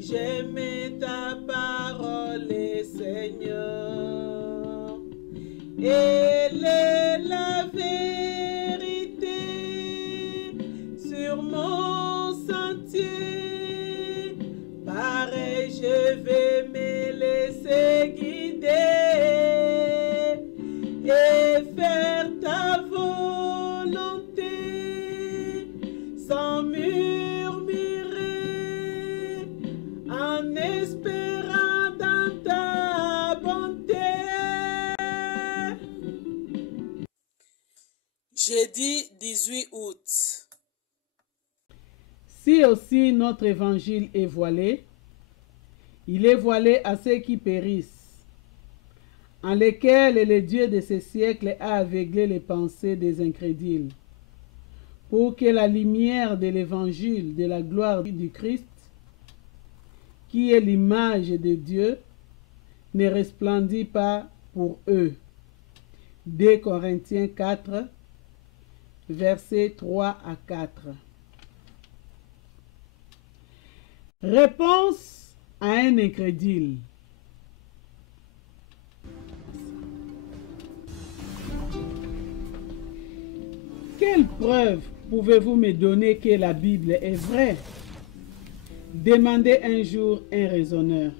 J'aimais ta parole, Seigneur. Elle est la vérité sur mon sentier. Pareil, je vais me laisser guider et faire ta volonté sans murmurer, en espérant dans ta bonté. Jeudi 18 août. Si aussi notre évangile est voilé, il est voilé à ceux qui périssent, en lesquels le Dieu de ce siècle a aveuglé les pensées des incrédules, pour que la lumière de l'évangile de la gloire du Christ, qui est l'image de Dieu, ne resplendit pas pour eux. 2 Corinthiens 4, versets 3 à 4. Réponse à un incrédule. Quelle preuve pouvez-vous me donner que la Bible est vraie? Demandez un jour un raisonneur.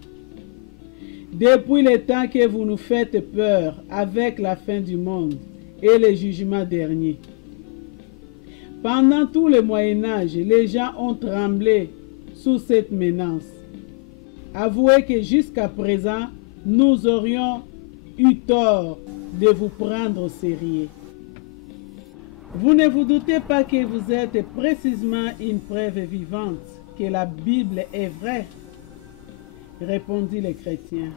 Depuis le temps que vous nous faites peur avec la fin du monde et le jugement dernier. Pendant tout le Moyen-Âge, les gens ont tremblé sous cette menace. Avouez que jusqu'à présent, nous aurions eu tort de vous prendre au sérieux. Vous ne vous doutez pas que vous êtes précisément une preuve vivante que la Bible est vraie? Répondit le chrétien.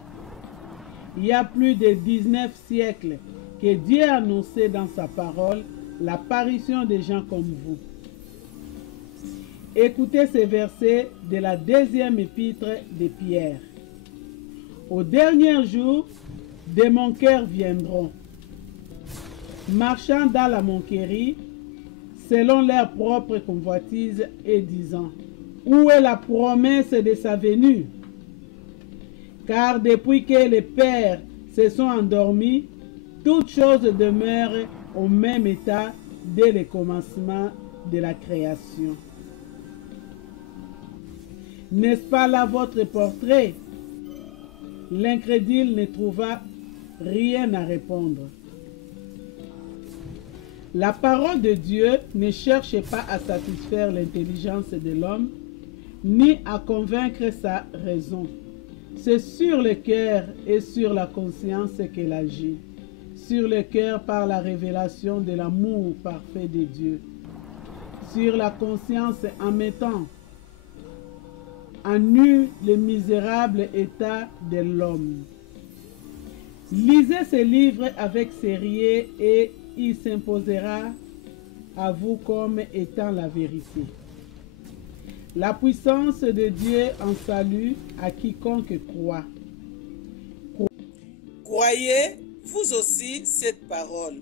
Il y a plus de 19 siècles que Dieu a annoncé dans sa parole l'apparition des gens comme vous. Écoutez ces versets de la deuxième épître de Pierre. Au dernier jour, des manqueurs viendront, marchant dans la manquerie, selon leur propre convoitise, et disant: où est la promesse de sa venue? Car depuis que les pères se sont endormis, toutes choses demeurent au même état dès le commencement de la création. N'est-ce pas là votre portrait? L'incrédule ne trouva rien à répondre. La parole de Dieu ne cherche pas à satisfaire l'intelligence de l'homme, ni à convaincre sa raison. C'est sur le cœur et sur la conscience qu'elle agit, sur le cœur par la révélation de l'amour parfait de Dieu, sur la conscience en mettant en nu le misérable état de l'homme. Lisez ce livre avec sérieux et il s'imposera à vous comme étant la vérité. La puissance de Dieu en salut à quiconque croit. Croyez vous aussi cette parole,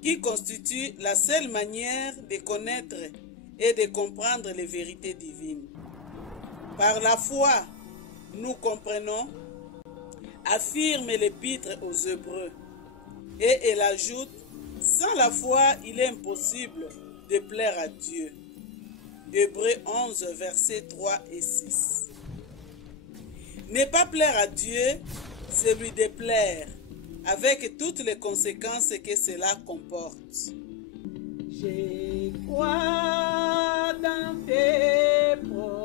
qui constitue la seule manière de connaître et de comprendre les vérités divines. Par la foi, nous comprenons, affirme l'épître aux Hébreux, et elle ajoute: sans la foi, il est impossible de plaire à Dieu. Hébreux 11, versets 3 et 6. Ne pas plaire à Dieu, c'est lui déplaire, avec toutes les conséquences que cela comporte. Je crois dans tes promesses.